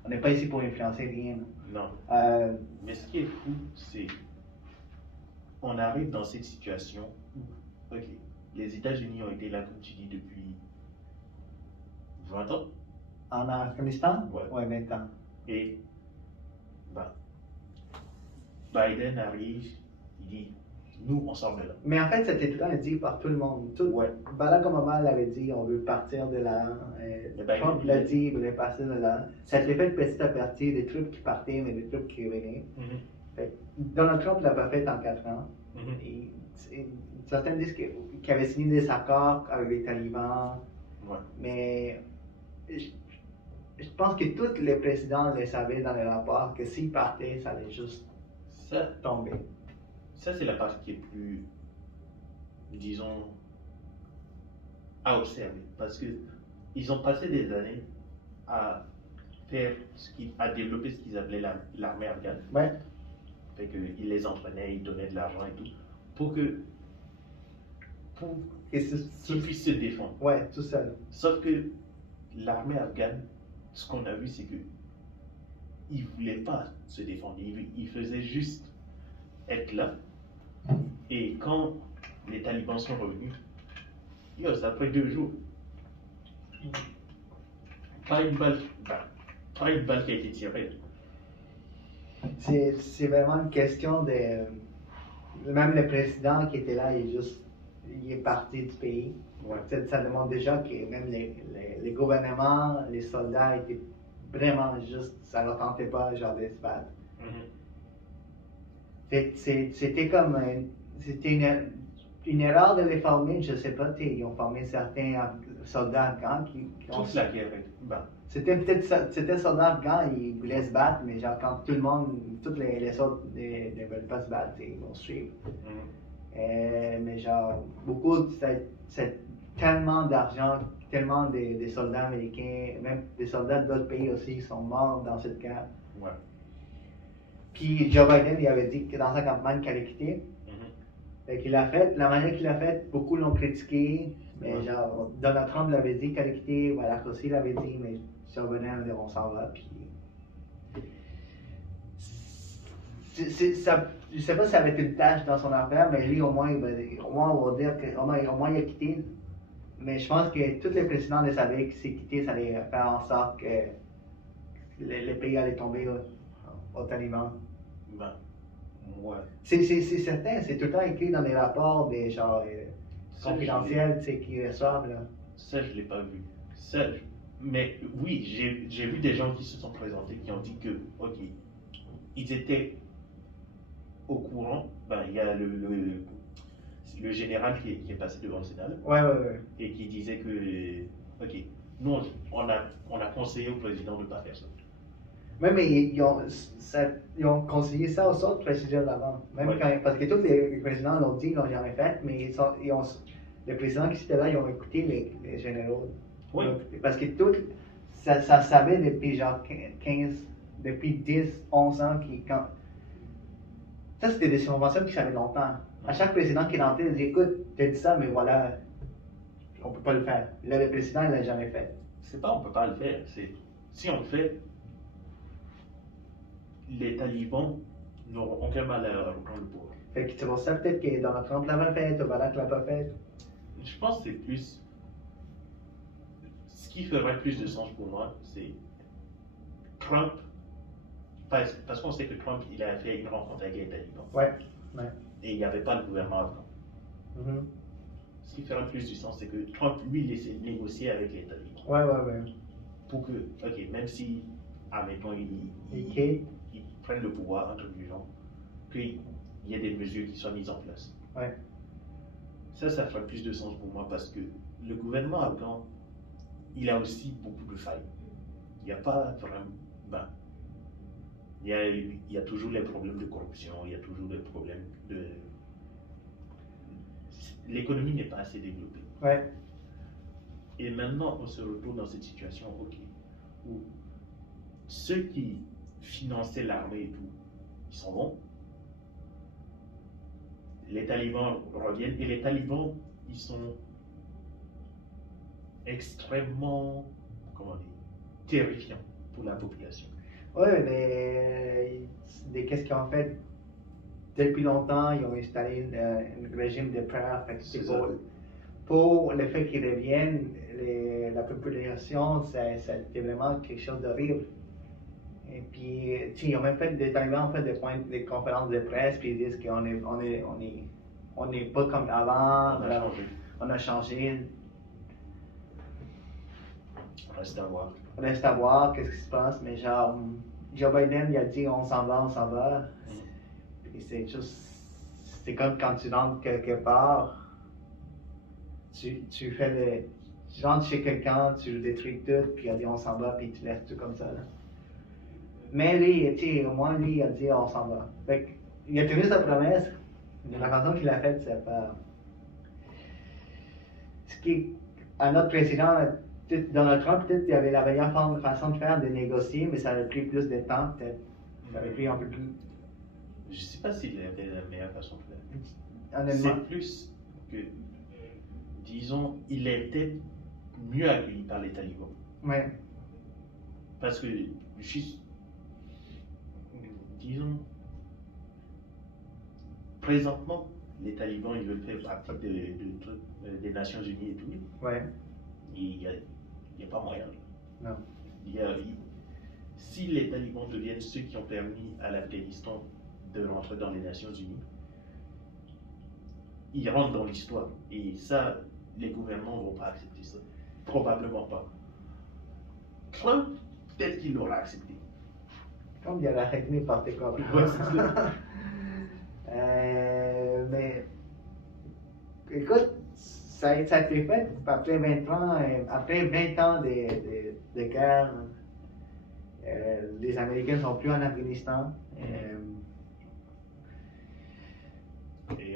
On n'est pas ici pour influencer rien. Non. Mais ce qui est fou, c'est on arrive dans cette situation où, ok, les États-Unis ont été là, comme tu dis, depuis 20 ans. En Afghanistan? Ouais. Ouais, maintenant. Et Biden arrive, il dit, nous, on sort de là. Mais en fait, c'était tout le temps dit par tout le monde. Ouais. Barack Obama l'avait dit, on veut partir de là. Trump l'a dit, il voulait partir de là. Ça s'est fait petit à petit, des troupes qui partaient, mais des troupes qui revenaient. Fait que Donald Trump l'a pas fait en 4 ans. Certains disent qu'il avait signé des accords avec les talibans. Ouais. Mais je pense que tous les présidents le savaient dans les rapports que s'ils partaient, ça allait juste tomber. Ça, c'est la partie qui est plus, disons, à observer. Parce qu'ils ont passé des années à développer ce qu'ils appelaient l'armée afghane. Ouais. Fait qu'ils les entraînaient, ils donnaient de l'argent et tout. Pour qu'ils puissent se défendre. Ouais, tout seul. Sauf que l'armée afghane, ce qu'on a vu, c'est qu'ils ne voulaient pas se défendre. Ils faisaient juste être là. Et quand les talibans sont revenus, ça a pris 2 jours. Pas une balle qui a été tirée. C'est vraiment une question de. Même le président qui était là, il est parti du pays. Ouais. Ça demande déjà que même les gouvernements, les soldats étaient vraiment juste. Ça leur tentait pas, genre, de se battre. C'était comme. C'était une erreur de les former, je sais pas, ils ont formé certains soldats afghans qui ont. Toute la guerre. C'était soldats afghans, ils voulaient se battre, mais genre quand tout le monde, toutes les autres ne veulent pas se battre, ils vont suivre. Mais genre, c'est tellement d'argent, tellement de soldats américains, même des soldats d'autres pays aussi sont morts dans cette guerre. Ouais. Puis Joe Biden, il avait dit que dans sa campagne qu'il allait quitter. Fait qu'il l'a fait, la manière qu'il l'a fait, beaucoup l'ont critiqué. Mais Ouais. genre, Donald Trump l'avait dit qu'elle allait quitter, voilà, aussi l'avait dit, mais si on venait, on s'en va. Puis ça, je sais pas si ça avait été une tâche dans son affaire, mais lui, au moins, au moins on va dire qu'au moins il a quitté. Mais je pense que tous les présidents le savaient que s'il quittait, ça allait faire en sorte que le pays allait tomber au talibans. Ben, moi, C'est certain, c'est tout le temps écrit dans les rapports des genre ça, confidentiels, tu sais, qui reçoivent, là. ça, je l'ai pas vu. Mais oui, j'ai vu des gens qui se sont présentés qui ont dit que, ok, ils étaient au courant. Ben, il y a le général qui est passé devant le Sénat là, Ouais. et qui disait que, ok, nous, on a conseillé au président de ne pas faire ça. Même mais ils ont conseillé ça aux autres présidents d'avant. Même Ouais. parce que tous les présidents l'ont dit, ils l'ont jamais fait, mais les présidents qui étaient là, ils ont écouté les généraux. Oui. Parce que tout, ça savait depuis genre 15, depuis 10, 11 ans ça c'était des conventions qui savaient longtemps. À chaque président qui rentrait, il disait écoute, t'as dit ça, mais voilà, on peut pas le faire. Là, le président, il l'a jamais fait. C'est pas on peut pas le faire. Si on le fait, les talibans n'auront aucun mal à reprendre le pouvoir. Fait que c'est pour ça peut-être que Donald Trump l'a pas fait, Obama l'a pas fait. Je pense que c'est plus. Ce qui ferait plus de sens pour moi, c'est Trump. Parce qu'on sait que Trump, il a fait une rencontre avec les talibans. Ouais. Et il n'y avait pas de gouvernement afghan. Mhm. Ce qui ferait plus du sens, c'est que Trump, lui, laisse négocier avec les talibans. Ouais. Pour que, ok, même si, admettons, Ok. ils prennent le pouvoir, entre guillemets, qu'il y ait des mesures qui soient mises en place. Ouais. Ça ferait plus de sens pour moi parce que le gouvernement afghan, il a aussi beaucoup de failles. Il n'y a pas vraiment. Ben, il y a toujours les problèmes de corruption, il y a toujours les problèmes de. L'économie n'est pas assez développée. Ouais. Et maintenant, on se retrouve dans cette situation, ok, où ceux qui finançaient l'armée et tout, ils s'en vont. Les talibans reviennent et les talibans, ils sont extrêmement, comment dire, terrifiants pour la population. Ouais, qu'est-ce qu'ils ont fait depuis longtemps, ils ont installé un régime de peur. Fait que C'est pour le fait qu'ils reviennent, la population, c'était vraiment quelque chose d'horrible. Et puis, tu sais, ils ont même fait des talibans ont fait des conférences de presse, puis ils disent on n'est pas comme avant, On a changé. on a changé. Reste à voir. Reste à voir qu'est-ce qui se passe, mais genre, Joe Biden, il a dit on s'en va. Puis c'est juste, c'est comme quand tu rentres quelque part, tu rentres chez quelqu'un, tu le détruis tout, puis il a dit on s'en va, puis tu laisses tout comme ça. Là. Mais lui, tu sais, au moins lui, il a dit on s'en va. Fait que, il a tenu sa promesse, de la façon qu'il l'a faite, c'est pas. Ce qui, à notre président, Donald Trump, peut-être, il avait la meilleure façon de faire, de négocier, mais ça aurait pris plus de temps, peut-être. Ça aurait pris un peu plus. Je ne sais pas s'il avait la meilleure façon de faire. Honnêtement. C'est plus que, disons, il était mieux accueilli par les talibans. Ouais. Parce que, juste, disons, présentement, les talibans, ils veulent faire partie des Nations Unies et tout. Ouais. Il n'y a pas moyen. Non. Si les talibans deviennent ceux qui ont permis à l'Afghanistan de rentrer dans les Nations Unies, ils rentrent dans l'histoire. Et ça, les gouvernements ne vont pas accepter ça. Probablement pas. Trump, peut-être qu'il l'aura accepté. Comme il a arrêté par tes corps. Ouais, c'est ça. Mais écoute, ça a été fait après 20 ans, de guerre. Les Américains ne sont plus en Afghanistan.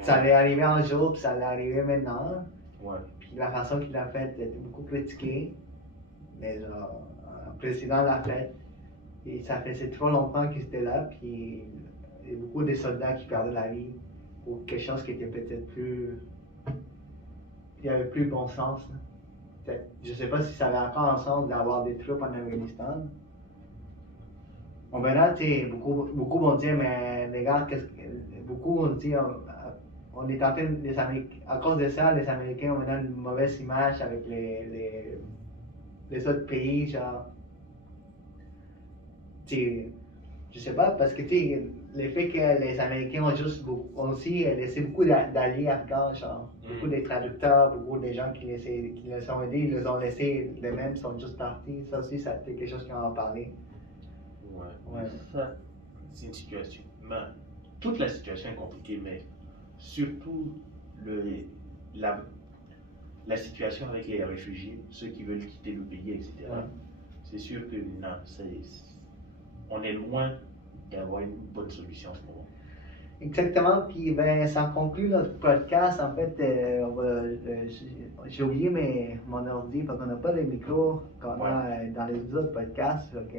Ça allait arriver un jour, puis ça allait arriver maintenant. Ouais. Puis la façon qu'il l'a fait était beaucoup critiquée. Mais genre, un président l'a fait. Et ça faisait trop longtemps qu'il était là, puis il y a beaucoup de soldats qui perdaient la vie. ou quelque chose qui était peut-être plus. Il y avait plus bon sens. Là. Je sais pas si ça avait encore un sens d'avoir des troupes en Afghanistan. Bon, maintenant, beaucoup vont dire, mais les gars, beaucoup vont dire, on est en train, à cause de ça, les Américains ont maintenant une mauvaise image avec les autres pays, genre. Je sais pas, parce que le fait que les Américains ont aussi laissé beaucoup d'alliés afghans, genre, beaucoup de traducteurs, beaucoup de gens qui les ont aidés, ils les ont laissés, les mêmes sont juste partis. Ça aussi, c'est quelque chose qu'on va parler. Ouais. Ça, c'est une situation. Mais, toute la situation est compliquée, mais surtout la situation avec les réfugiés, ceux qui veulent quitter le pays, etc. Ouais. C'est sûr que non, on est loin d'avoir une bonne solution en ce moment. Exactement, puis ben, ça conclut notre podcast. En fait, j'ai oublié mon ordi, parce qu'on n'a pas les micros qu'on a dans les autres podcasts. Donc,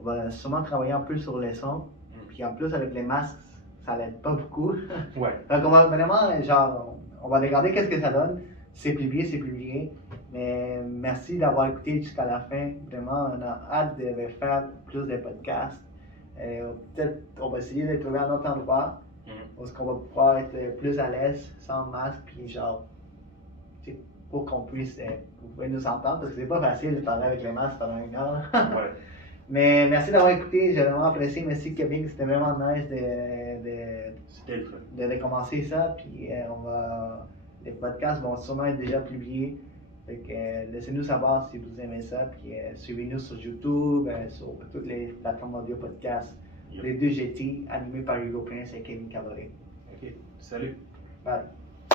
on va sûrement travailler un peu sur les sons. Puis en plus, avec les masques, ça l'aide pas beaucoup. Ouais. Donc, on va vraiment, genre, on va regarder qu'est-ce que ça donne. C'est publié, c'est publié. Mais merci d'avoir écouté jusqu'à la fin. Vraiment, on a hâte de faire plus de podcasts. Peut-être on va essayer de trouver un autre endroit où on va pouvoir être plus à l'aise, sans masque, puis genre, pour qu'on puisse vous pouvez nous entendre, parce que c'est pas facile de parler avec les masques pendant une heure. Ouais. Mais merci d'avoir écouté, j'ai vraiment apprécié. Merci Kevin, c'était vraiment nice C'était le fun. de recommencer ça. Puis les podcasts vont sûrement être déjà publiés. Fait que laissez-nous savoir si vous aimez ça. Puis suivez-nous sur YouTube, sur toutes les plateformes audio podcasts. Yep. Les deux GT, animés par Hugo Prince et Kevin Cabaret. Ok, salut. Bye.